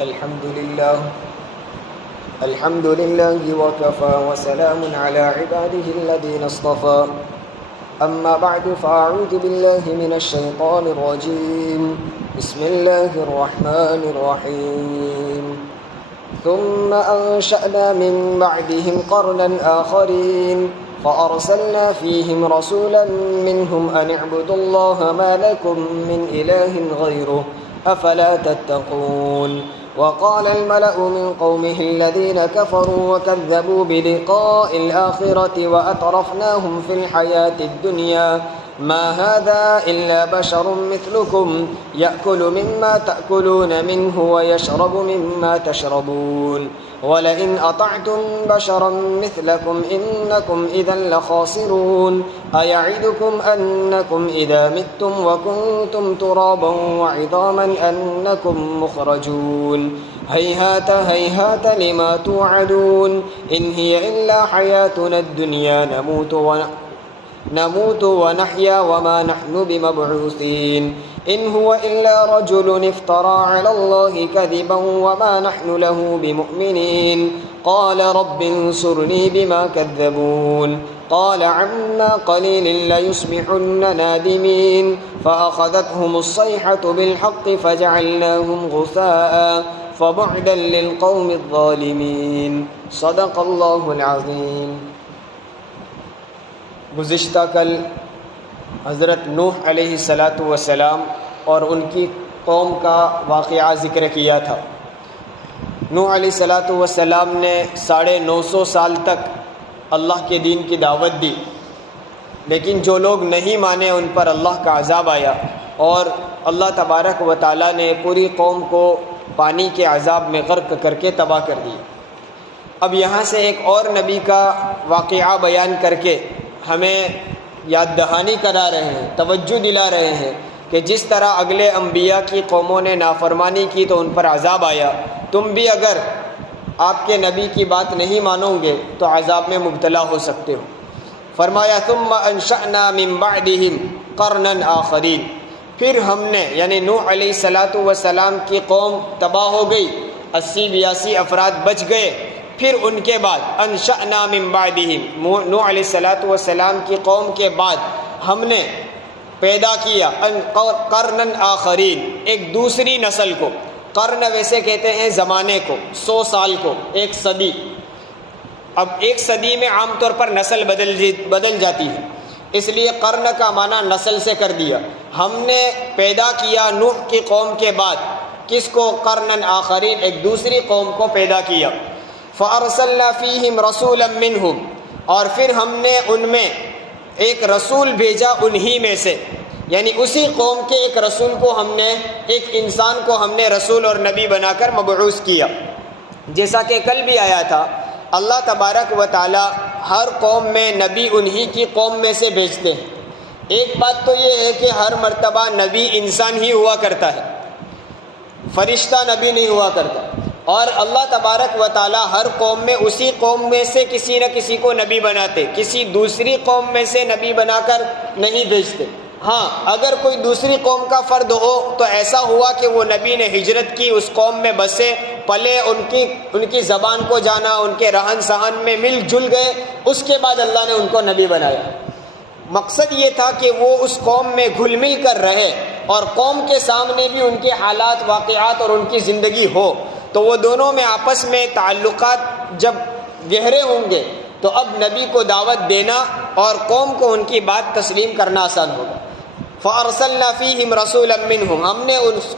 الحمد لله وكفى وسلام على عباده الذين اصطفى أما بعد فأعوذ بالله من الشيطان الرجيم بسم الله الرحمن الرحيم ثم أنشأنا من بعدهم قرنا آخرين فأرسلنا فيهم رسولا منهم أن اعبدوا الله ما لكم من إله غيره أفلا تتقون وقال الملأ من قومه الذين كفروا وكذبوا بلقاء الآخرة وأترفناهم في الحياة الدنيا ما هذا إلا بشر مثلكم يأكل مما تأكلون منه ويشرب مما تشربون ولئن أطعتم بشرا مثلكم إنكم إذا لخاسرون أيعدكم أنكم إذا متم وكنتم ترابا وعظاما أنكم مخرجون هيهات هيهات لما توعدون إن هي إلا حياتنا الدنيا نموت ونحيا وما نحن بمبعوثين إن هو إلا رجل افترى على الله كذبا وما نحن له بمؤمنين قال رب انصرني بما كذبون قال عما قليل ليصبحن نادمين فأخذتهم الصيحة بالحق فجعلناهم غثاء فبعدا للقوم الظالمين صدق الله العظيم۔ گزشتہ کل حضرت نوح علیہ السلام اور ان کی قوم کا واقعہ ذکر کیا تھا۔ نوح علیہ السلام نے 950 سال تک اللہ کے دین کی دعوت دی، لیکن جو لوگ نہیں مانے ان پر اللہ کا عذاب آیا اور اللہ تبارک و تعالیٰ نے پوری قوم کو پانی کے عذاب میں غرق کر کے تباہ کر دی۔ اب یہاں سے ایک اور نبی کا واقعہ بیان کر کے ہمیں یاد دہانی کرا رہے ہیں، توجہ دلا رہے ہیں کہ جس طرح اگلے انبیاء کی قوموں نے نافرمانی کی تو ان پر عذاب آیا، تم بھی اگر آپ کے نبی کی بات نہیں مانو گے تو عذاب میں مبتلا ہو سکتے ہو۔ فرمایا ثم انشأنا من بعدهم قرنا آخرین، پھر ہم نے یعنی نوح علیہ السلام کی قوم تباہ ہو گئی، 80-82 افراد بچ گئے، پھر ان کے بعد انشأنا من بعدہم، نوح علیہ السلام کی قوم کے بعد ہم نے پیدا کیا قرنن آخرین، ایک دوسری نسل کو۔ قرن ویسے کہتے ہیں زمانے کو، 100 سال کو، ایک صدی۔ اب ایک صدی میں عام طور پر نسل بدل جاتی ہے، اس لیے قرن کا معنی نسل سے کر دیا۔ ہم نے پیدا کیا نوح کی قوم کے بعد کس کو؟ قرنن آخرین، ایک دوسری قوم کو پیدا کیا۔ فَأَرْسَلْنَا فِيهِمْ رَسُولًا مِّنْهُمْ، اور پھر ہم نے ان میں ایک رسول بھیجا انہی میں سے، یعنی اسی قوم کے ایک رسول کو ہم نے، ایک انسان کو ہم نے رسول اور نبی بنا کر مبعوث کیا۔ جیسا کہ کل بھی آیا تھا، اللہ تبارک و تعالی ہر قوم میں نبی انہی کی قوم میں سے بھیجتے ہیں۔ ایک بات تو یہ ہے کہ ہر مرتبہ نبی انسان ہی ہوا کرتا ہے، فرشتہ نبی نہیں ہوا کرتا، اور اللہ تبارک و تعالی ہر قوم میں اسی قوم میں سے کسی نہ کسی کو نبی بناتے، کسی دوسری قوم میں سے نبی بنا کر نہیں بھیجتے۔ ہاں اگر کوئی دوسری قوم کا فرد ہو تو ایسا ہوا کہ وہ نبی نے ہجرت کی، اس قوم میں بسے پلے، ان کی زبان کو جانا، ان کے رہن سہن میں مل جل گئے، اس کے بعد اللہ نے ان کو نبی بنایا۔ مقصد یہ تھا کہ وہ اس قوم میں گھل مل کر رہے اور قوم کے سامنے بھی ان کے حالات، واقعات اور ان کی زندگی ہو، تو وہ دونوں میں آپس میں تعلقات جب گہرے ہوں گے تو اب نبی کو دعوت دینا اور قوم کو ان کی بات تسلیم کرنا آسان ہوگا۔ فَأَرْسَلْنَا فِيهِمْ رَسُولًا مِّنْهُمْ، ہم نے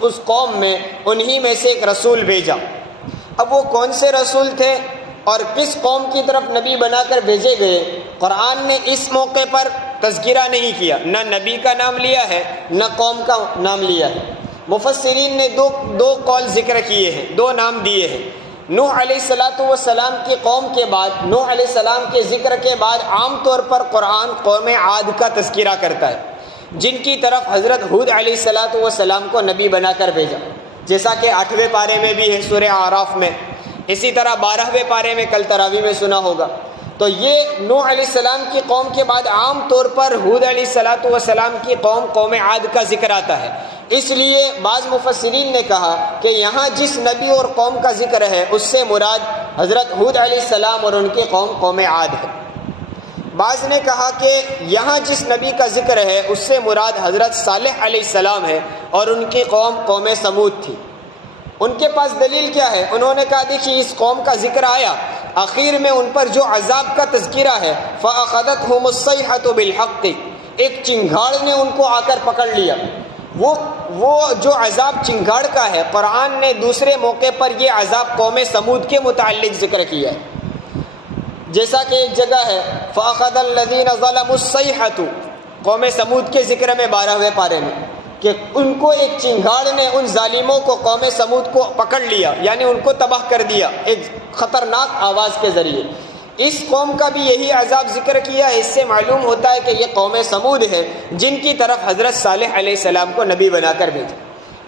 اس قوم میں انہی میں سے ایک رسول بھیجا۔ اب وہ کون سے رسول تھے اور کس قوم کی طرف نبی بنا کر بھیجے گئے، قرآن نے اس موقع پر تذکرہ نہیں کیا، نہ نبی کا نام لیا ہے نہ قوم کا نام لیا ہے۔ مفسرین نے دو قول ذکر کیے ہیں، دو نام دیے ہیں۔ نوح علیہ السلام کی قوم کے بعد، نوح علیہ السلام کے ذکر کے بعد عام طور پر قرآن قوم عاد کا تذکرہ کرتا ہے، جن کی طرف حضرت ہود علیہ السلام کو نبی بنا کر بھیجا، جیسا کہ 8ویں پارے میں بھی ہے سورہ اعراف میں، اسی طرح 12ویں پارے میں کل تراویح میں سنا ہوگا۔ تو یہ نوح علیہ السلام کی قوم کے بعد عام طور پر ہود علیہ السلام کی قوم عاد کا ذکر آتا ہے، اس لیے بعض مفسرین نے کہا کہ یہاں جس نبی اور قوم کا ذکر ہے اس سے مراد حضرت ہود علیہ السلام اور ان کی قوم عاد ہے۔ بعض نے کہا کہ یہاں جس نبی کا ذکر ہے اس سے مراد حضرت صالح علیہ السلام ہے اور ان کی قوم سمود تھی۔ ان کے پاس دلیل کیا ہے؟ انہوں نے کہا دیکھیے اس قوم کا ذکر آیا، آخر میں ان پر جو عذاب کا تذکرہ ہے، فَأَخَذَتْهُمُ الصَّيْحَةُ بِالْحَقِّ، ایک چنگھاڑ نے ان کو آ کر پکڑ لیا۔ وہ جو عذاب چنگھاڑ کا ہے، قرآن نے دوسرے موقع پر یہ عذاب قوم سمود کے متعلق ذکر کیا ہے، جیسا کہ ایک جگہ ہے فَأَخَذَ الَّذِينَ ظَلَمُوا الصَّيْحَةُ، قوم سمود کے ذکر میں 12ویں پارے میں، کہ ان کو ایک چنگھاڑ نے ان ظالموں کو قوم سمود کو پکڑ لیا، یعنی ان کو تباہ کر دیا ایک خطرناک آواز کے ذریعے۔ اس قوم کا بھی یہی عذاب ذکر کیا ہے۔ اس سے معلوم ہوتا ہے کہ یہ قوم سمود ہے جن کی طرف حضرت صالح علیہ السلام کو نبی بنا کر بھیجا۔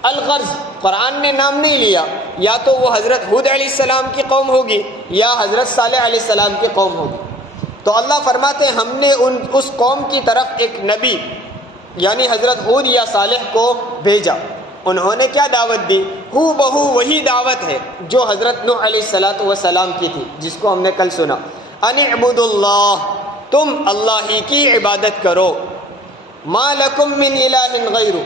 الغرض قرآن نے نام نہیں لیا، یا تو وہ حضرت ہود علیہ السلام کی قوم ہوگی یا حضرت صالح علیہ السلام کی قوم ہوگی۔ تو اللہ فرماتے ہیں ہم نے اس قوم کی طرف ایک نبی یعنی حضرت ہود یا صالح کو بھیجا۔ انہوں نے کیا دعوت دی؟ ہو بہو وہی دعوت ہے جو حضرت نوح علیہ السلام کی تھی، جس کو ہم نے کل سنا، ان اعبدوا اللہ، تم اللہ ہی کی عبادت کرو، ما لکم من الہ غیرہ،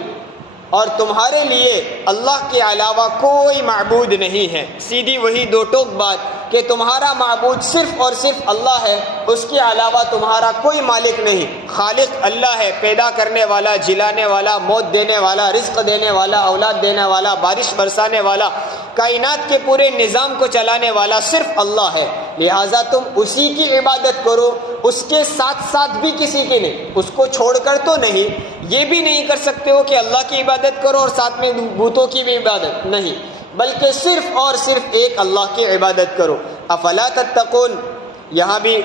اور تمہارے لیے اللہ کے علاوہ کوئی معبود نہیں ہے۔ سیدھی وہی دو ٹوک بات کہ تمہارا معبود صرف اور صرف اللہ ہے، اس کے علاوہ تمہارا کوئی مالک نہیں۔ خالق اللہ ہے، پیدا کرنے والا، جلانے والا، موت دینے والا، رزق دینے والا، اولاد دینے والا، بارش برسانے والا، کائنات کے پورے نظام کو چلانے والا صرف اللہ ہے، لہٰذا تم اسی کی عبادت کرو، اس کے ساتھ ساتھ بھی کسی کی نہیں، اس کو چھوڑ کر تو نہیں، یہ بھی نہیں کر سکتے ہو کہ اللہ کی عبادت کرو اور ساتھ میں بتوں کی بھی عبادت نہیں، بلکہ صرف اور صرف ایک اللہ کی عبادت کرو۔ افلا تتقون، یہاں بھی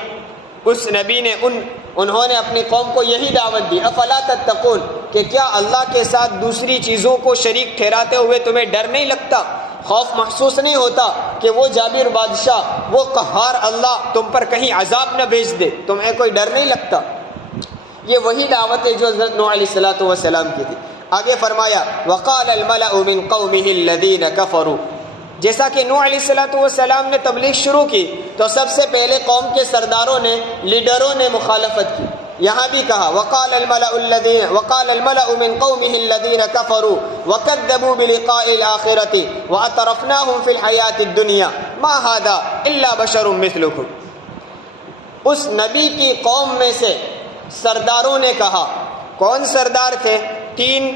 اس نبی نے انہوں نے اپنی قوم کو یہی دعوت دی، افلا تتقون، کہ کیا اللہ کے ساتھ دوسری چیزوں کو شریک ٹھہراتے ہوئے تمہیں ڈر نہیں لگتا، خوف محسوس نہیں ہوتا کہ وہ جابر بادشاہ، وہ قہار اللہ تم پر کہیں عذاب نہ بھیج دے، تمہیں کوئی ڈر نہیں لگتا؟ یہ وہی دعوت ہے جو حضرت نوح علیہ السلام کی تھی۔ آگے فرمایا وقال الملأ من قومه الذين كفروا، جیسا کہ نوح علیہ السلام نے تبلیغ شروع کی تو سب سے پہلے قوم کے سرداروں نے، لیڈروں نے مخالفت کی۔ یہاں بھی کہا وقال الملأ من قومه الذين كفروا وكذبوا بلقاء الآخرة وأترفناهم في الحياة الدنيا ما هذا إلا بشر مثلكم۔ اس نبی کی قوم میں سے سرداروں نے کہا، کون سردار تھے؟ 3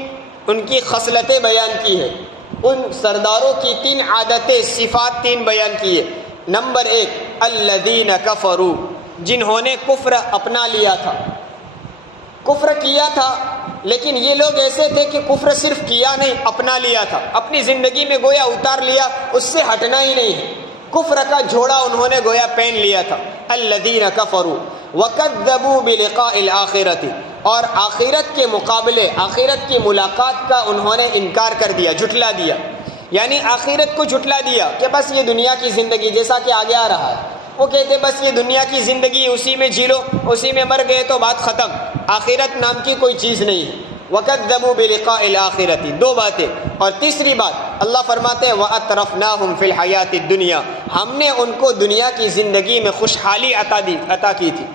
ان کی خصلتیں بیان کی ہے، ان سرداروں کی 3 عادتیں، صفات 3 بیان کی ہے۔ نمبر 1 الذین کفروا، جنہوں نے کفر اپنا لیا تھا، کفر کیا تھا، لیکن یہ لوگ ایسے تھے کہ کفر صرف کیا نہیں، اپنا لیا تھا، اپنی زندگی میں گویا اتار لیا، اس سے ہٹنا ہی نہیں ہے، کفر کا جھوڑا انہوں نے گویا پہن لیا تھا۔ الذین کفروا وکذبوا بلقاء الآخرۃ، اور آخرت کے مقابلے، آخرت کی ملاقات کا انہوں نے انکار کر دیا، جھٹلا دیا، یعنی آخرت کو جھٹلا دیا کہ بس یہ دنیا کی زندگی، جیسا کہ آگے آ رہا ہے، وہ کہتے بس یہ دنیا کی زندگی، اسی میں جی لو، اسی میں مر گئے تو بات ختم، آخرت نام کی کوئی چیز نہیں ہے۔ وَكَذَّبُوا بِلِقَاءِ الْآخِرَةِ، 2 باتیں، اور تیسری بات اللہ فرماتے ہیں وَأَتْرَفْنَاهُمْ فِي الْحَيَاةِ الدُّنْيَا، ہم نے ان کو دنیا کی زندگی میں خوشحالی عطا کی تھی،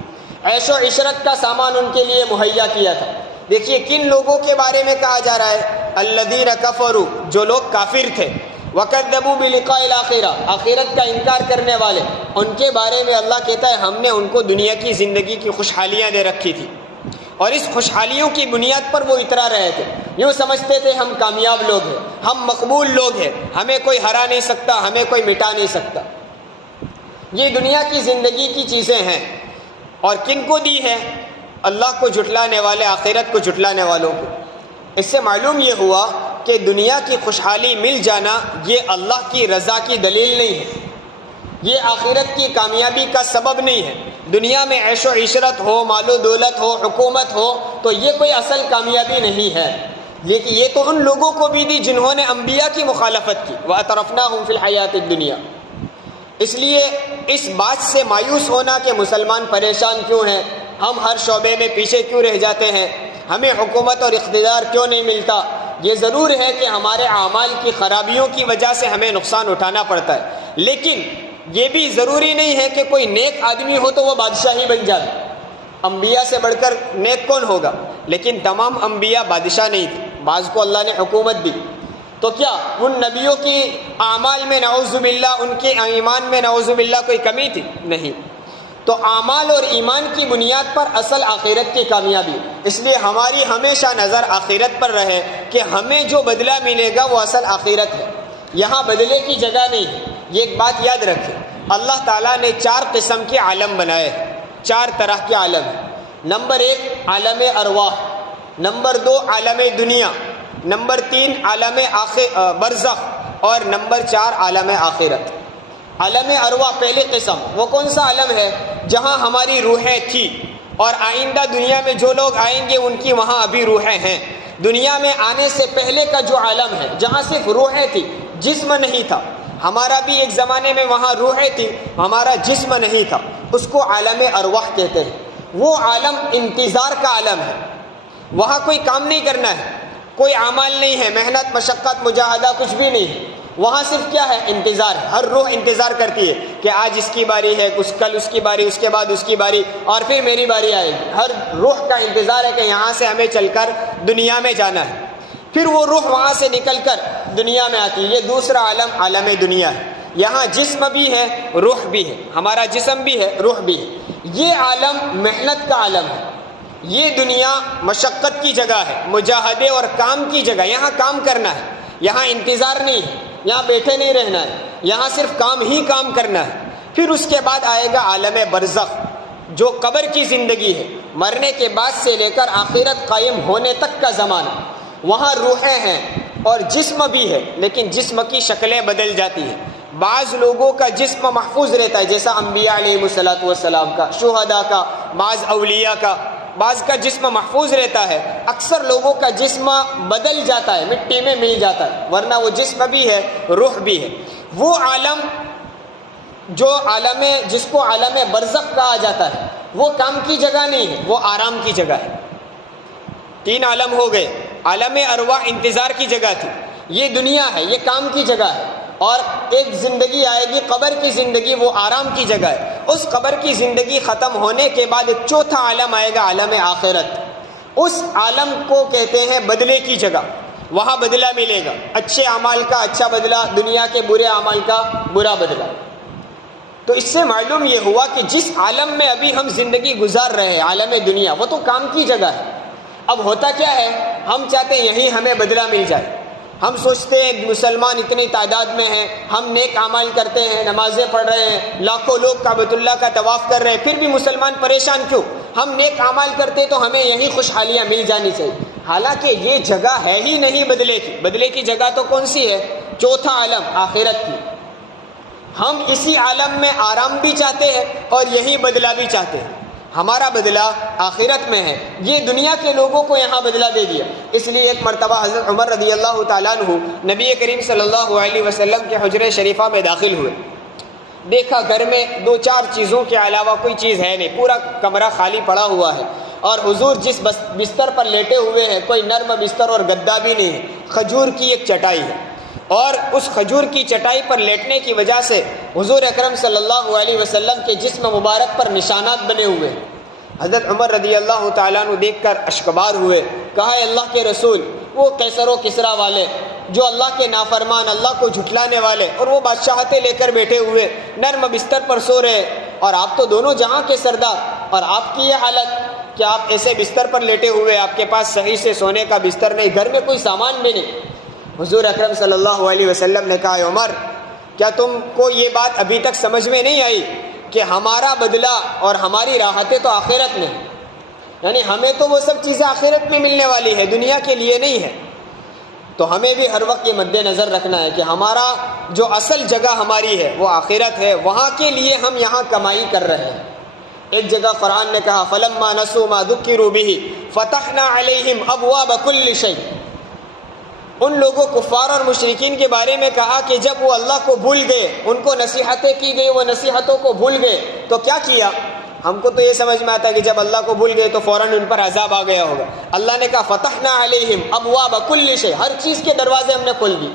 عیش و عشرت کا سامان ان کے لیے مہیا کیا تھا۔ دیکھیے کن لوگوں کے بارے میں کہا جا رہا ہے، الذین کفروا، جو لوگ کافر تھے، وَكَذَّبُوا بِلِقَاءِ الْآخِرَةِ، آخرت کا انکار کرنے والے، ان کے بارے میں اللہ کہتا ہے ہم نے ان کو دنیا کی زندگی کی خوشحالیاں دے رکھی تھی، اور اس خوشحالیوں کی بنیاد پر وہ اترا رہے تھے، یوں سمجھتے تھے ہم کامیاب لوگ ہیں، ہم مقبول لوگ ہیں، ہمیں کوئی ہرا نہیں سکتا، ہمیں کوئی مٹا نہیں سکتا۔ یہ دنیا کی زندگی کی چیزیں ہیں، اور کن کو دی ہے؟ اللہ کو جھٹلانے والے، آخرت کو جھٹلانے والوں کو۔ اس سے معلوم یہ ہوا کہ دنیا کی خوشحالی مل جانا یہ اللہ کی رضا کی دلیل نہیں ہے، یہ آخرت کی کامیابی کا سبب نہیں ہے۔ دنیا میں عیش و عشرت ہو، مال و دولت ہو، حکومت ہو، تو یہ کوئی اصل کامیابی نہیں ہے، لیکن یہ تو ان لوگوں کو بھی دی جنہوں نے انبیاء کی مخالفت کی، وَأَتْرَفْنَاهُمْ فِي الْحَيَاةِ الدُّنْيَا۔ اس لیے اس بات سے مایوس ہونا کہ مسلمان پریشان کیوں ہیں، ہم ہر شعبے میں پیچھے کیوں رہ جاتے ہیں، ہمیں حکومت اور اقتدار کیوں نہیں ملتا، یہ ضرور ہے کہ ہمارے اعمال کی خرابیوں کی وجہ سے ہمیں نقصان اٹھانا پڑتا ہے، لیکن یہ بھی ضروری نہیں ہے کہ کوئی نیک آدمی ہو تو وہ بادشاہ ہی بن جائے۔ انبیاء سے بڑھ کر نیک کون ہوگا؟ لیکن تمام انبیاء بادشاہ نہیں تھے، بعض کو اللہ نے حکومت دی، تو کیا ان نبیوں کی اعمال میں نعوذ باللہ، ان کے ایمان میں نعوذ باللہ کوئی کمی تھی؟ نہیں۔ تو اعمال اور ایمان کی بنیاد پر اصل آخرت کی کامیابی، اس لیے ہماری ہمیشہ نظر آخرت پر رہے کہ ہمیں جو بدلہ ملے گا وہ اصل آخرت ہے، یہاں بدلے کی جگہ نہیں ہے۔ یہ ایک بات یاد رکھیں، اللہ تعالیٰ نے 4 قسم کے عالم بنائے ہیں، 4 طرح کے عالم ہیں۔ نمبر 1 عالم ارواح، نمبر 2 عالم دنیا، نمبر 3 عالم برزخ، اور نمبر 4 عالم آخرت۔ عالم ارواح پہلی قسم، وہ کون سا عالم ہے؟ جہاں ہماری روحیں تھی، اور آئندہ دنیا میں جو لوگ آئیں گے ان کی وہاں ابھی روحیں ہیں۔ دنیا میں آنے سے پہلے کا جو عالم ہے جہاں صرف روحیں تھی، جسم نہیں تھا، ہمارا بھی ایک زمانے میں وہاں روحیں تھی، ہمارا جسم نہیں تھا، اس کو عالم ارواح کہتے ہیں۔ وہ عالم انتظار کا عالم ہے، وہاں کوئی کام نہیں کرنا ہے، کوئی اعمال نہیں ہے، محنت مشقت مجاہدہ کچھ بھی نہیں ہے، وہاں صرف کیا ہے؟ انتظار۔ ہر روح انتظار کرتی ہے کہ آج اس کی باری ہے، کل اس کی باری، اس کے بعد اس کی باری، اور پھر میری باری آئے گی۔ ہر روح کا انتظار ہے کہ یہاں سے ہمیں چل کر دنیا میں جانا ہے، پھر وہ روح وہاں سے نکل کر دنیا میں آتی ہے۔ یہ دوسرا عالم عالم دنیا ہے، یہاں جسم بھی ہے روح بھی ہے، ہمارا جسم بھی ہے روح بھی ہے۔ یہ عالم محنت کا عالم ہے، یہ دنیا مشقت کی جگہ ہے، مجاہدے اور کام کی جگہ، یہاں کام کرنا ہے، یہاں انتظار نہیں ہے، یہاں بیٹھے نہیں رہنا ہے، یہاں صرف کام ہی کام کرنا ہے۔ پھر اس کے بعد آئے گا عالم برزخ، جو قبر کی زندگی ہے، مرنے کے بعد سے لے کر آخرت قائم ہونے تک کا زمانہ۔ وہاں روحیں ہیں اور جسم بھی ہے، لیکن جسم کی شکلیں بدل جاتی ہیں۔ بعض لوگوں کا جسم محفوظ رہتا ہے، جیسا انبیاء علیہ السلام کا، شہداء کا، بعض اولیاء کا، بعض کا جسم محفوظ رہتا ہے۔ اکثر لوگوں کا جسم بدل جاتا ہے، مٹی میں مل جاتا ہے، ورنہ وہ جسم بھی ہے روح بھی ہے۔ وہ عالم جو عالم، جس کو عالم برزخ کہا جاتا ہے، وہ کام کی جگہ نہیں ہے، وہ آرام کی جگہ ہے۔ 3 عالم ہو گئے۔ عالم ارواح انتظار کی جگہ تھی، یہ دنیا ہے، یہ کام کی جگہ ہے، اور ایک زندگی آئے گی قبر کی زندگی، وہ آرام کی جگہ ہے۔ اس قبر کی زندگی ختم ہونے کے بعد ایک چوتھا عالم آئے گا، عالم آخرت۔ اس عالم کو کہتے ہیں بدلے کی جگہ، وہاں بدلہ ملے گا، اچھے اعمال کا اچھا بدلہ، دنیا کے برے اعمال کا برا بدلہ۔ تو اس سے معلوم یہ ہوا کہ جس عالم میں ابھی ہم زندگی گزار رہے ہیں، عالم دنیا، وہ تو کام کی جگہ ہے۔ اب ہوتا کیا ہے، ہم چاہتے ہیں یہیں ہمیں بدلہ مل جائے، ہم سوچتے ہیں مسلمان اتنی تعداد میں ہیں، ہم نیک اعمال کرتے ہیں، نمازیں پڑھ رہے ہیں، لاکھوں لوگ کعبۃ اللہ کا طواف کر رہے ہیں، پھر بھی مسلمان پریشان کیوں؟ ہم نیک اعمال کرتے تو ہمیں یہی خوشحالیاں مل جانی چاہیے۔ حالانکہ یہ جگہ ہے ہی نہیں بدلے کی، بدلے کی جگہ تو کون سی ہے؟ چوتھا عالم آخرت کی۔ ہم اسی عالم میں آرام بھی چاہتے ہیں اور یہی بدلہ بھی چاہتے ہیں، ہمارا بدلہ آخرت میں ہے، یہ دنیا کے لوگوں کو یہاں بدلہ دے دیا۔ اس لیے ایک مرتبہ حضرت عمر رضی اللہ تعالیٰ عنہ نبی کریم صلی اللہ علیہ وسلم کے حجرہ شریفہ میں داخل ہوئے، دیکھا گھر میں 2-4 چیزوں کے علاوہ کوئی چیز ہے نہیں، پورا کمرہ خالی پڑا ہوا ہے، اور حضور جس بستر پر لیٹے ہوئے ہیں کوئی نرم بستر اور گدا بھی نہیں ہے، کھجور کی ایک چٹائی ہے، اور اس کھجور کی چٹائی پر لیٹنے کی وجہ سے حضور اکرم صلی اللہ علیہ وسلم کے جسم مبارک پر نشانات بنے ہوئے۔ حضرت عمر رضی اللہ تعالیٰ عنہ دیکھ کر اشکبار ہوئے، کہا اے اللہ کے رسول، وہ کیسر و کسرا والے جو اللہ کے نافرمان، اللہ کو جھٹلانے والے، اور وہ بادشاہتیں لے کر بیٹھے ہوئے نرم بستر پر سو رہے، اور آپ تو دونوں جہاں کے سردار، اور آپ کی یہ حالت کہ آپ ایسے بستر پر لیٹے ہوئے، آپ کے پاس صحیح سے سونے کا بستر نہیں، گھر میں کوئی سامان بھی نہیں۔ حضور اکرم صلی اللہ علیہ وسلم نے کہا عمر، کیا تم کو یہ بات ابھی تک سمجھ میں نہیں آئی کہ ہمارا بدلہ اور ہماری راحتیں تو آخرت میں، یعنی ہمیں تو وہ سب چیزیں آخرت میں ملنے والی ہے، دنیا کے لیے نہیں ہے۔ تو ہمیں بھی ہر وقت یہ مد نظر رکھنا ہے کہ ہمارا جو اصل جگہ ہماری ہے وہ آخرت ہے، وہاں کے لیے ہم یہاں کمائی کر رہے ہیں۔ ایک جگہ قرآن نے کہا فَلَمَّا نَسُوا مَا ذُكِّرُوا بِهِ فَتَحْنَا عَلَيْهِمْ أَبْوَابَ كُلِّ شَيْءٍ۔ ان لوگوں کفار اور مشرکین کے بارے میں کہا کہ جب وہ اللہ کو بھول گئے، ان کو نصیحتیں کی گئی، وہ نصیحتوں کو بھول گئے، تو کیا کیا؟ ہم کو تو یہ سمجھ میں آتا ہے کہ جب اللہ کو بھول گئے تو فوراً ان پر عذاب آ گیا ہوگا. اللہ نے کہا فتحنا علیہم ابواب کل شیء، ہر چیز کے دروازے ہم نے کھول دی،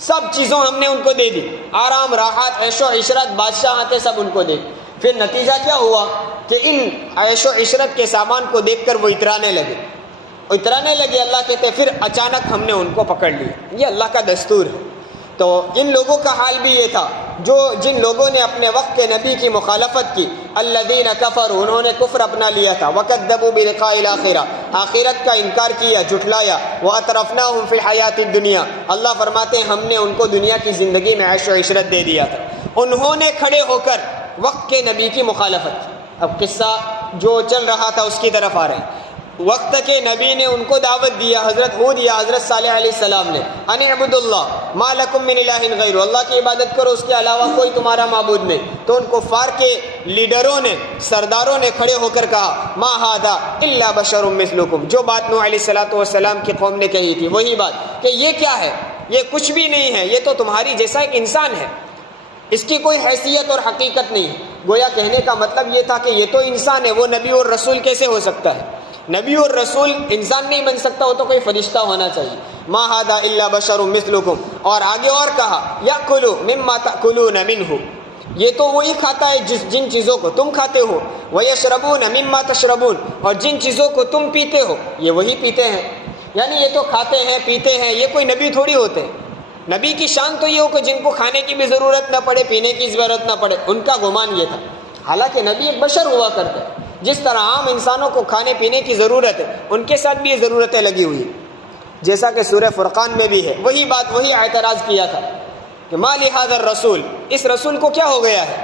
سب چیزوں ہم نے ان کو دے دی، آرام راحت عیش و عشرت بادشاہتیں سب ان کو دے دی. پھر نتیجہ کیا ہوا کہ ان عیش و عشرت کے سامان کو دیکھ کر وہ اترانے لگے. اللہ کہتے ہیں پھر اچانک ہم نے ان کو پکڑ لیا. یہ اللہ کا دستور ہے. تو ان لوگوں کا حال بھی یہ تھا جن لوگوں نے اپنے وقت کے نبی کی مخالفت کی. الذین کفروا، انہوں نے کفر اپنا لیا تھا. وکذبوا بلقاء الآخرہ، آخرت کا انکار کیا، جھٹلایا. واترفناہم فی الحیاۃ الدنیا، اللہ فرماتے ہیں ہم نے ان کو دنیا کی زندگی میں عیش و عشرت دے دیا تھا. انہوں نے کھڑے ہو کر وقت کے نبی کی مخالفت کی. اب قصہ جو چل رہا تھا اس کی طرف آ رہے ہیں. وقت کے نبی نے ان کو دعوت دیا، حضرت ہود یا حضرت صالح علیہ السلام نے، ان اعبدوا اللہ ما لکم من الہ غیر، اللہ کی عبادت کرو، اس کے علاوہ کوئی تمہارا معبود نہیں. تو ان کفار کے لیڈروں نے، سرداروں نے کھڑے ہو کر کہا ما ھذا الا بشر مثلکم، جو بات نوح علیہ الصلوۃ والسلام کی قوم نے کہی تھی وہی بات، کہ یہ کیا ہے، یہ کچھ بھی نہیں ہے، یہ تو تمہاری جیسا ایک انسان ہے، اس کی کوئی حیثیت اور حقیقت نہیں. گویا کہنے کا مطلب یہ تھا کہ یہ تو انسان ہے، وہ نبی اور رسول کیسے ہو سکتا ہے؟ نبی اور رسول انسان نہیں بن سکتا، وہ تو کوئی فرشتہ ہونا چاہیے. ما ھذا الا بشر مثلکم. اور آگے اور کہا یاکل مما تاکلون منہ، یہ تو وہی کھاتا ہے جن چیزوں کو تم کھاتے ہو. ویشربون مما تشربون، اور جن چیزوں کو تم پیتے ہو یہ وہی پیتے ہیں. یعنی یہ تو کھاتے ہیں پیتے ہیں، یہ کوئی نبی تھوڑی ہوتے ہیں. نبی کی شان تو یہ ہو کہ جن کو کھانے کی بھی ضرورت نہ پڑے، پینے کی ضرورت نہ پڑے. ان کا گمان یہ تھا. حالانکہ نبی ایک بشر ہوا کرتے ہیں، جس طرح عام انسانوں کو کھانے پینے کی ضرورت ہے ان کے ساتھ بھی یہ ضرورتیں لگی ہوئی، جیسا کہ سورہ فرقان میں بھی ہے. وہی بات، وہی اعتراض کیا تھا کہ ما لہذا الرسول، اس رسول کو کیا ہو گیا ہے،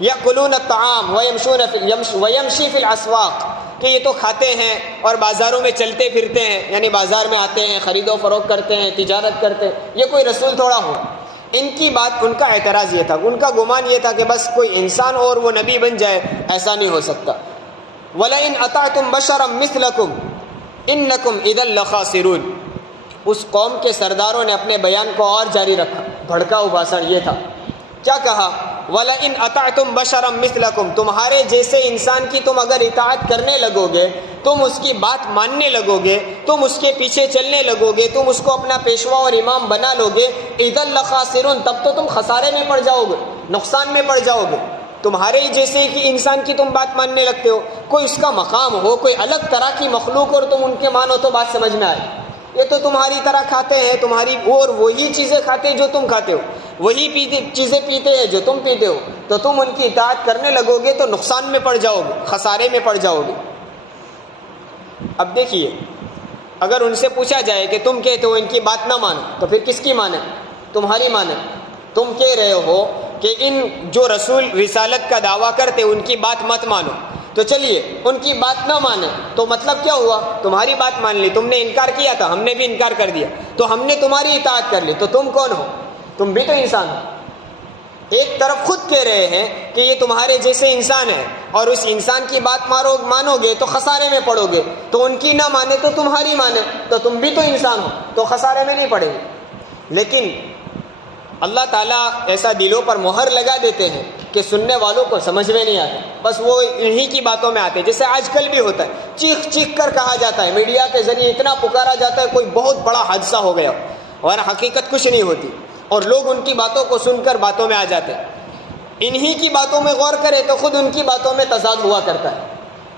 یاکلون الطعام ویمشی فی الاسواق، کہ یہ تو کھاتے ہیں اور بازاروں میں چلتے پھرتے ہیں، یعنی بازار میں آتے ہیں، خرید و فروخت کرتے ہیں، تجارت کرتے ہیں، یہ کوئی رسول تھوڑا ہو. ان کی بات، ان کا اعتراض یہ تھا، ان کا گمان یہ تھا کہ بس کوئی انسان اور وہ نبی بن جائے، ایسا نہیں ہو سکتا. وَلَئِنْ أَطَعْتُمْ بَشَرًا مِثْلَكُمْ إِنَّكُمْ إِذًا لَخَاسِرُونَ. اس قوم کے سرداروں نے اپنے بیان کو اور جاری رکھا. بھڑکاؤ بھاشن یہ تھا. کیا کہا؟ وَلَئِنْ أَطَعْتُمْ بَشَرًا مِثْلَكُمْ، تمہارے جیسے انسان کی تم اگر اطاعت کرنے لگو گے، تم اس کی بات ماننے لگو گے، تم اس کے پیچھے چلنے لگو گے، تم اس کو اپنا پیشوا اور امام بنا لو گے، إِذًا لَخَاسِرُونَ، تب تو تم خسارے میں پڑ جاؤ گے، نقصان میں پڑ جاؤ گے. تمہارے جیسے کہ انسان کی تم بات ماننے لگتے ہو، کوئی اس کا مقام ہو، کوئی الگ طرح کی مخلوق اور تم ان کے مانو تو بات سمجھ میں آئے. یہ تو تمہاری طرح کھاتے ہیں، تمہاری اور وہی چیزیں کھاتے ہیں جو تم کھاتے ہو، وہی چیزیں پیتے ہیں جو تم پیتے ہو، تو تم ان کی اطاعت کرنے لگو گے تو نقصان میں پڑ جاؤ گے، خسارے میں پڑ جاؤ گے. اب دیکھیے، اگر ان سے پوچھا جائے کہ تم کہتے ہو ان کی بات نہ مانو، تو پھر کس کی مانیں؟ تمہاری مانیں. تم کہہ رہے ہو کہ ان جو رسول رسالت کا دعویٰ کرتے ان کی بات مت مانو، تو چلیے ان کی بات نہ مانیں تو مطلب کیا ہوا؟ تمہاری بات مان لی، تم نے انکار کیا تھا، ہم نے بھی انکار کر دیا، تو ہم نے تمہاری اطاعت کر لی، تو تم کون ہو؟ تم بھی تو انسان ہو. ایک طرف خود کہہ رہے ہیں کہ یہ تمہارے جیسے انسان ہے اور اس انسان کی بات مانو گے تو خسارے میں پڑو گے، تو ان کی نہ مانے تو تمہاری مانے، تو تم بھی تو انسان ہو، تو خسارے میں نہیں پڑے گے. لیکن اللہ تعالیٰ ایسا دلوں پر مہر لگا دیتے ہیں کہ سننے والوں کو سمجھ میں نہیں آتا، بس وہ انہی کی باتوں میں آتے ہیں. جیسے آج کل بھی ہوتا ہے، چیخ چیخ کر کہا جاتا ہے، میڈیا کے ذریعے اتنا پکارا جاتا ہے کوئی بہت بڑا حادثہ ہو گیا اور حقیقت کچھ نہیں ہوتی، اور لوگ ان کی باتوں کو سن کر باتوں میں آ جاتے ہیں. انہی کی باتوں میں غور کرے تو خود ان کی باتوں میں تضاد ہوا کرتا ہے.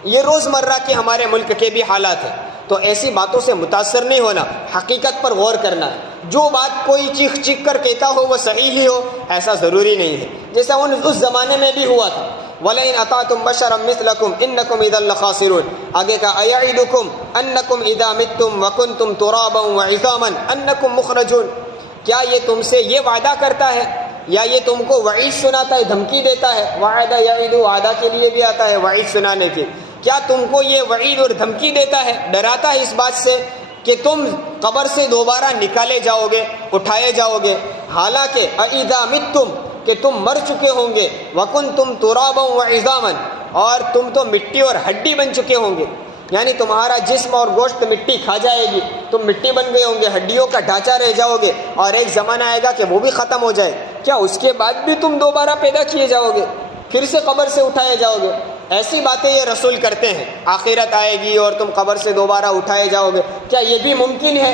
یہ روزمرہ کے ہمارے ملک کے بھی حالات ہیں. تو ایسی باتوں سے متاثر نہیں ہونا، حقیقت پر غور کرنا ہے. جو بات کوئی چیخ چیخ کر کہتا ہو وہ صحیح ہی ہو ایسا ضروری نہیں ہے، جیسا اس زمانے میں بھی ہوا تھا. وَلَئِنْ أَطَعْتُمْ بَشَرًا مِثْلَكُمْ إِنَّكُمْ إِذًا لَخَاسِرُونَ. آگے کا أَيَعِدُكُمْ أَنَّكُمْ إِذَا مِتُّمْ وَكُنْتُمْ تُرَابًا وَعِظَامًا أَنَّكُمْ مُخْرَجُونَ. کیا یہ تم سے یہ وعدہ کرتا ہے یا یہ تم کو وعید سناتا ہے، دھمکی دیتا ہے؟ وعدہ یعید وعدہ کے لیے بھی آتا ہے، وعید سنانے کے. کیا تم کو یہ وعید اور دھمکی دیتا ہے، ڈراتا ہے اس بات سے کہ تم قبر سے دوبارہ نکالے جاؤ گے، اٹھائے جاؤ گے؟ حالانکہ اذا متم، کہ تم مر چکے ہوں گے، وکنتم ترابا وعظاما، اور تم تو مٹی اور ہڈی بن چکے ہوں گے، یعنی تمہارا جسم اور گوشت مٹی کھا جائے گی، تم مٹی بن گئے ہوں گے، ہڈیوں کا ڈھانچہ رہ جاؤ گے، اور ایک زمانہ آئے گا کہ وہ بھی ختم ہو جائے. کیا اس کے بعد بھی تم دوبارہ پیدا کیے جاؤ گے، پھر سے قبر سے اٹھائے جاؤ گے؟ ایسی باتیں یہ رسول کرتے ہیں، آخرت آئے گی اور تم قبر سے دوبارہ اٹھائے جاؤ گے، کیا یہ بھی ممکن ہے؟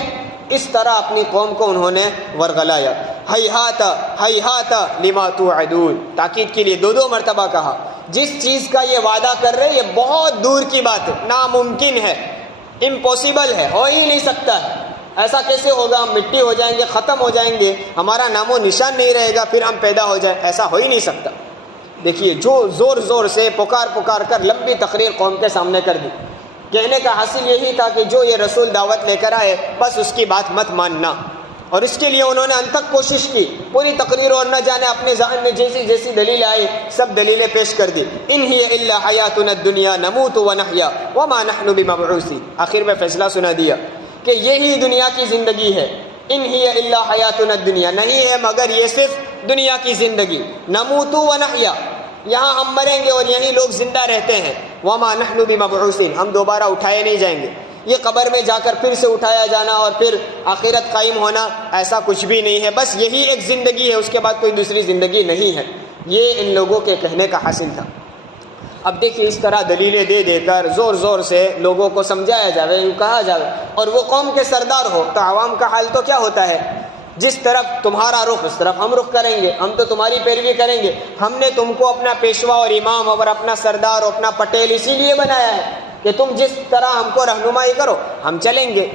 اس طرح اپنی قوم کو انہوں نے ورغلایا۔ ہیہات ہیہات لما توعدون، تاکید کے لیے دو مرتبہ کہا، جس چیز کا یہ وعدہ کر رہے یہ بہت دور کی بات ہے، ناممکن ہے، امپاسبل ہے، ہو ہی نہیں سکتا ہے۔ ایسا کیسے ہوگا؟ ہم مٹی ہو جائیں گے، ختم ہو جائیں گے، ہمارا نام و نشان نہیں رہے گا، پھر ہم پیدا ہو جائیں، ایسا ہو ہی نہیں سکتا۔ دیکھیے جو زور زور سے پکار کر لمبی تقریر قوم کے سامنے کر دی۔ کہنے کا حاصل یہی تھا کہ جو یہ رسول دعوت لے کر آئے بس اس کی بات مت ماننا، اور اس کے لیے انہوں نے انتھک کوشش کی، پوری تقریر اور نہ جانے اپنے ذہن میں جیسی جیسی دلیل آئی سب دلیلیں پیش کر دی۔ ان ہی الا حیاتنا الدنیا نموت ونحیا وما نحن بمبعوثین، آخر میں فیصلہ سنا دیا کہ یہی دنیا کی زندگی ہے۔ ان ہی الا حیاتنا الدنیا، نہیں ہے مگر یہ صرف دنیا کی زندگی، نموت ونحیا، یہاں ہم مریں گے اور یہی لوگ زندہ رہتے ہیں، وما نحن بمبعوثین، ہم دوبارہ اٹھائے نہیں جائیں گے۔ یہ قبر میں جا کر پھر سے اٹھایا جانا اور پھر آخرت قائم ہونا، ایسا کچھ بھی نہیں ہے، بس یہی ایک زندگی ہے، اس کے بعد کوئی دوسری زندگی نہیں ہے۔ یہ ان لوگوں کے کہنے کا حاصل تھا۔ اب دیکھیے اس طرح دلیلیں دے دے کر زور زور سے لوگوں کو سمجھایا جاوے، کہا جاوے، اور وہ قوم کے سردار ہو تو عوام کا حال تو کیا ہوتا ہے؟ جس طرف تمہارا رخ اس طرف ہم رخ کریں گے، ہم تو تمہاری پیروی کریں گے، ہم نے تم کو اپنا پیشوا اور امام اور اپنا سردار اور اپنا پٹیل اسی لیے بنایا ہے کہ تم جس طرح ہم کو رہنمائی کرو ہم چلیں گے۔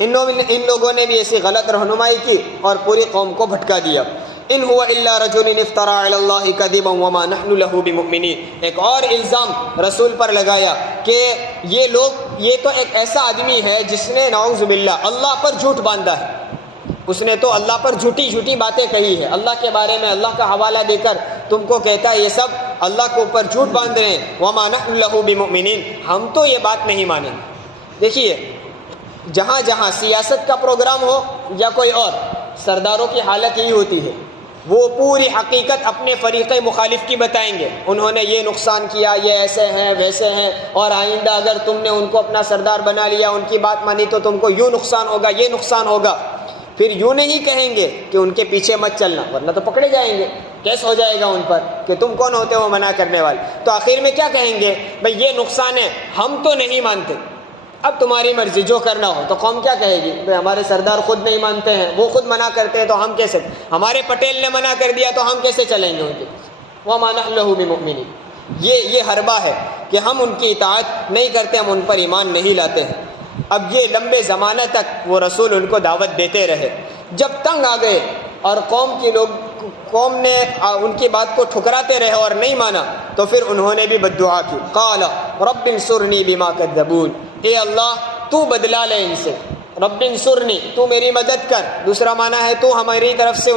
ان لوگوں نے بھی ایسی غلط رہنمائی کی اور پوری قوم کو بھٹکا دیا۔ ان هو الا رجل افترى على الله كذبا وما نحن له بمؤمنين، ایک اور الزام رسول پر لگایا کہ یہ تو ایک ایسا آدمی ہے جس نے نعوذ باللہ اللہ پر جھوٹ باندھا ہے، اس نے تو اللہ پر جھوٹی باتیں کہی ہے، اللہ کے بارے میں اللہ کا حوالہ دے کر تم کو کہتا ہے یہ سب اللہ کے اوپر جھوٹ باندھ رہے ہیں، وما نحن له بمؤمنین، ہم تو یہ بات نہیں مانیں گے۔ دیکھیے جہاں جہاں سیاست کا پروگرام ہو یا کوئی اور، سرداروں کی حالت یہی ہوتی ہے، وہ پوری حقیقت اپنے فریق مخالف کی بتائیں گے، انہوں نے یہ نقصان کیا، یہ ایسے ہیں ویسے ہیں، اور آئندہ اگر تم نے ان کو اپنا سردار بنا لیا، ان کی بات مانی تو تم کو یوں نقصان ہوگا، یہ نقصان ہوگا۔ پھر یوں نہیں کہیں گے کہ ان کے پیچھے مت چلنا ورنہ تو پکڑے جائیں گے، کیس ہو جائے گا ان پر کہ تم کون ہوتے ہو منع کرنے والے۔ تو آخر میں کیا کہیں گے؟ بھئی یہ نقصان ہے، ہم تو نہیں مانتے، اب تمہاری مرضی جو کرنا ہو۔ تو قوم کیا کہے گی؟ بھئی ہمارے سردار خود نہیں مانتے ہیں، وہ خود منع کرتے ہیں تو ہم کیسے، ہمارے پٹیل نے منع کر دیا تو ہم کیسے چلیں گے ان کے پیچھے؟ وَمَا نَحْنُ لَهُ بِمُؤْمِنِينَ، یہ حربہ ہے کہ ہم ان کی اطاعت نہیں کرتے، ہم ان پر ایمان نہیں لاتے ہیں۔ اب یہ لمبے زمانہ تک وہ رسول ان کو دعوت دیتے رہے، جب تنگ آ گئے اور قوم نے ان کی بات کو ٹھکراتے رہے اور نہیں مانا تو پھر انہوں نے بھی بددعا کی۔ قال رب انصرنی بما کذبون، اے اللہ تو بدلا لے ان سے، رب انصرنی تو میری مدد کر، دوسرا معنی ہے تو ہماری طرف سے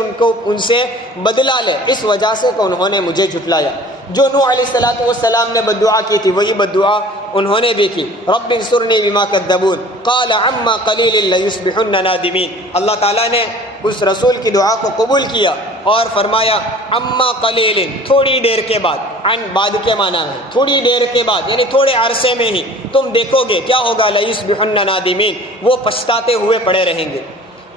ان سے بدلا لے، اس وجہ سے کہ انہوں نے مجھے جھٹلایا۔ جو نوح علیہ السلام نے بددعا کی تھی وہی بددعا انہوں نے بھی کی، رب انصرنی بما کذبون قال عما قلیل لیصبحن نادمین۔ اللہ تعالیٰ نے اس رسول کی دعا کو قبول کیا اور فرمایا عما قلیل، تھوڑی دیر کے بعد، عن بعد کے معنی ہے تھوڑی دیر کے بعد، یعنی تھوڑے عرصے میں ہی تم دیکھو گے کیا ہوگا، لیصبحن نادمین، وہ پچھتاتے ہوئے پڑے رہیں گے،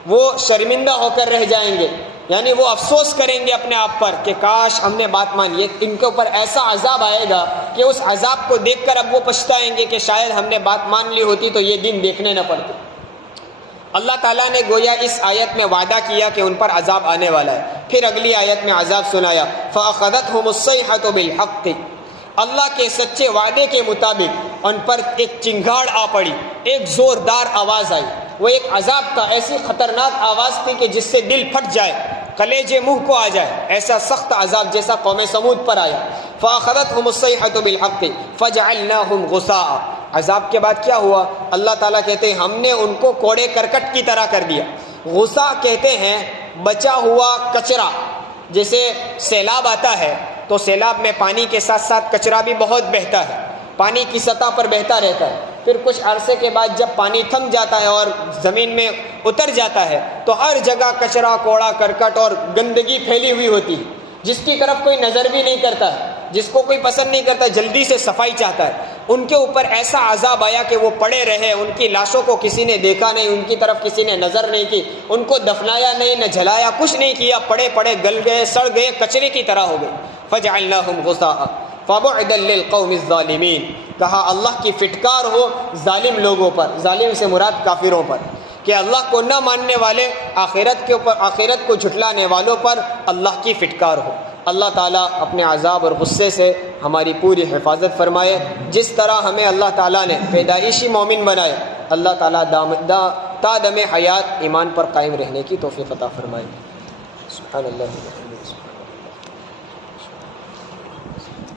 وہ شرمندہ ہو کر رہ جائیں گے، یعنی وہ افسوس کریں گے اپنے آپ پر کہ کاش ہم نے بات مانی۔ ان کے اوپر ایسا عذاب آئے گا کہ اس عذاب کو دیکھ کر اب وہ پچھتائیں گے کہ شاید ہم نے بات مان لی ہوتی تو یہ دن دیکھنے نہ پڑتے۔ اللہ تعالیٰ نے گویا اس آیت میں وعدہ کیا کہ ان پر عذاب آنے والا ہے، پھر اگلی آیت میں عذاب سنایا، فَأَخَذَتْهُمُ الصَّيْحَةُ بِالْحَقِّ، اللہ کے سچے وعدے کے مطابق ان پر ایک چنگاڑ آ پڑی، ایک زوردار آواز آئی، وہ ایک عذاب کا ایسی خطرناک آواز تھی کہ جس سے دل پھٹ جائے، کلیجے منہ کو آ جائے، ایسا سخت عذاب جیسا قوم سمود پر آیا۔ فَأَخَذَتْهُمُ الصَّيْحَةُ بِالْحَقِّ فَجَعَلْنَاهُمْ غُثَاءً، عذاب کے بعد کیا ہوا؟ اللہ تعالیٰ کہتے ہیں ہم نے ان کو کوڑے کرکٹ کی طرح کر دیا۔ غصہ کہتے ہیں بچا ہوا کچرا، جیسے سیلاب آتا ہے تو سیلاب میں پانی کے ساتھ ساتھ کچرا بھی بہت بہتا ہے، پانی کی سطح پر بہتا رہتا ہے، پھر کچھ عرصے کے بعد جب پانی تھم جاتا ہے اور زمین میں اتر جاتا ہے تو ہر جگہ کچرا کوڑا کرکٹ اور گندگی پھیلی ہوئی ہوتی ہے، جس کی طرف کوئی نظر بھی نہیں کرتا، جس کو کوئی پسند نہیں کرتا، جلدی سے صفائی چاہتا ہے۔ ان کے اوپر ایسا عذاب آیا کہ وہ پڑے رہے، ان کی لاشوں کو کسی نے دیکھا نہیں، ان کی طرف کسی نے نظر نہیں کی، ان کو دفنایا نہیں، نہ جلایا، کچھ نہیں کیا، پڑے پڑے گل گئے، سڑ گئے، کچرے کی طرح ہو گئے۔ فجعلناہم غثاء، فبعدا للقوم الظالمین، کہا اللہ کی فٹکار ہو ظالم لوگوں پر، ظالم سے مراد کافروں پر، کہ اللہ کو نہ ماننے والے، آخرت کو جھٹلانے والوں پر اللہ کی فٹکار ہو۔ اللہ تعالیٰ اپنے عذاب اور غصے سے ہماری پوری حفاظت فرمائے۔ جس طرح ہمیں اللہ تعالیٰ نے پیدائشی مومن بنائے، اللہ تعالیٰ تا دم حیات ایمان پر قائم رہنے کی توفیق عطا فرمائے۔ سبحان اللہ۔